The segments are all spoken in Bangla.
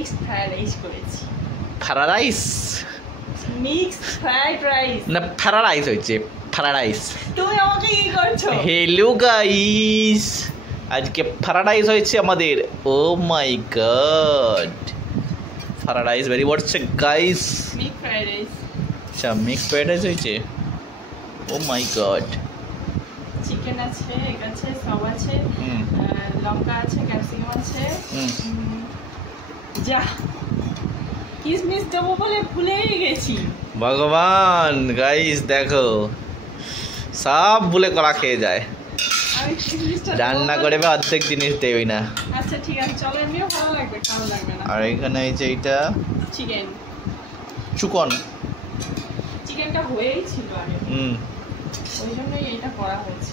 মিক্সড ফ্রাইড রাইস করেছি। Fried rice mixed fried rice না ফ্রাইড রাইস হয়েছে, ফ্রাইড রাইস। তুমি আমাকে কি করছো? হ্যালো গাইস, আজকে ফ্রাইড রাইস হয়েছে আমাদের। ও মাই গড, ফ্রাইড রাইস ভেরি হচ্ছে গাইস। মিক্সড ফ্রাইড রাইস, আচ্ছা মিক্স ফ্রাইড রাইস হয়েছে। ও মাই গড। চিকেন আছে, এগ আছে, সব আছে, লঙ্কা আছে, ক্যাপসিকাম আছে। যা কিসমিস দেবো বলে ভুলেই গেছি। ভগবান গাইস দেখো, সব ভুলে কলা খেয়ে যায়। আমি কিসমিসটা রান্না করে অর্ধেক জিনিস দেবই না। আচ্ছা ঠিক আছে, চলো এমনিও ভালো লাগবে, খারাপ লাগবে না। আর এখানে এই যে এইটা চিকেন, চিকন, চিকেনটা হয়েই ছিল আগে, ওই জন্যই এইটা করা হয়েছে।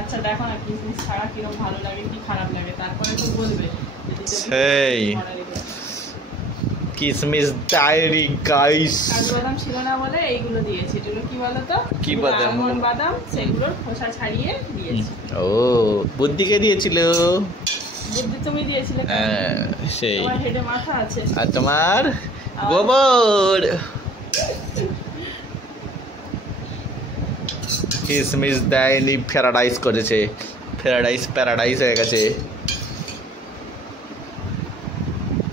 আচ্ছা দেখো না কিসমিস ছাড়া কিরকম ভালো লাগে কি খারাপ লাগে, তারপরে তো বলবে। সেই কিসমিস ডায়েরি গাইস। কাজু বাদাম ছিল না বলে এইগুলো দিয়েছি। এগুলো কি বলো তো? কি বাদাম? আমন্ড বাদাম, সেগুলোর খোসা ছাড়িয়ে দিয়েছি। ও বুদ্ধি কে দিয়েছিল? বুদ্ধি তুমি দিয়েছিলে। হ্যাঁ সেই। তোমার হেডে মাথা আছে। আর তোমার গোবর। কিসমিস দেয়নি, প্যারাডাইস করেছে। প্যারাডাইস হয়ে গেছে।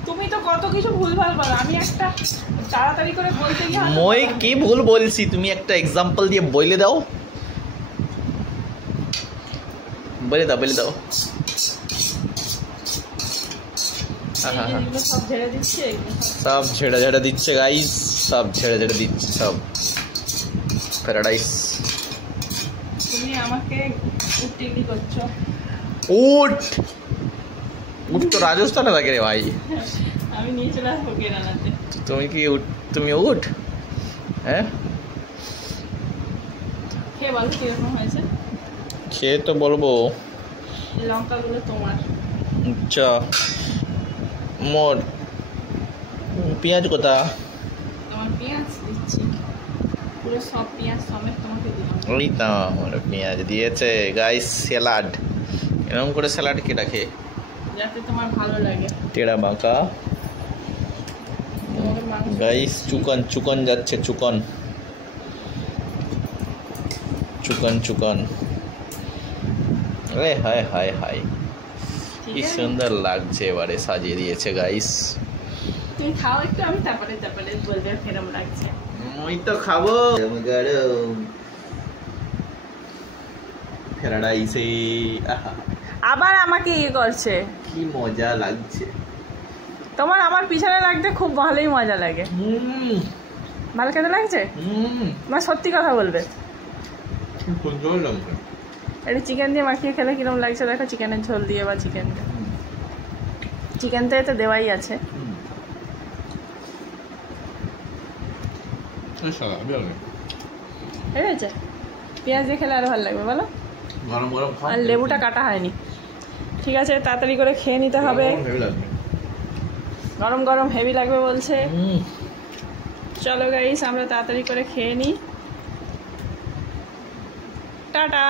তুমি তো কত কিছু ভুলভাল বলো, আমি একটা তাড়াতাড়ি করে বলতে গিয়ে মই কি ভুল বলছি, তুমি একটা এক্সাম্পল দিয়ে বলে দাও। বলে দাও। সব ঝেড়ে দিচ্ছে, সব ঝেড়ে দিচ্ছে গাইস, সব ঝেড়ে দিচ্ছে সব। প্যারাডাইস। তুমি আমাকে উট্টিগলি করছো। উট তো রাজস্থানে থাকে রে ভাই। আমি নিয়ে চলে আসবো কেরালাতে। তুমি কি উট? তুমি উট? হ্যাঁ খেয়ে বলো কিরকম হয়েছে। খেয়ে তো বলবো। লঙ্কাগুলো তোমার। আচ্ছা মোর পেঁয়াজ কোথা? তোমার পেঁয়াজ দিচ্ছি, পুরো সব পেঁয়াজ সমেত তোমাকে দিলাম। ওই তো আমার পেঁয়াজ দিয়েছে গাইস। স্যালাড এরকম করে স্যালাড কে রাখে? যাতে তোমার ভালো লাগে। টেড়া বাঁকা তোমাকে মাংস গাইস। চুকন যাচ্ছে, চুকন। আরে হায় কি সুন্দর লাগছে, এবারে সাজিয়ে দিয়েছে গাইস। তুমি খাও একটু, আমি তারপরে বলবে কেরম লাগছে। আমি তো খাবো। প্যারাডাইসে আবার আমাকে ইয়ে করছে। কি মজা লাগছে। তোমার আমার পিছনে লাগতে খুব ভালোই মজা লাগে। ভালো খেতে লাগছে? তোমার সত্যি কথা বলবে। এটা চিকেন দিয়ে মাখিয়ে খেলে কিরকম লাগছে দেখো, চিকেনের ঝোল দিয়ে বা চিকেন তো এতে দেওয়াই আছে। ঠিক আছে, পেঁয়াজ দিয়ে খেলে আরো ভালো লাগবে বলো। আর লেবুটা কাটা হয়নি। ঠিক আছে, তাড়াতাড়ি করে খেয়ে নিতে হবে। গরম হেভি লাগবে বলছে। চলো গাইস, আমরা তাড়াতাড়ি করে খেয়ে নিই। টাটা।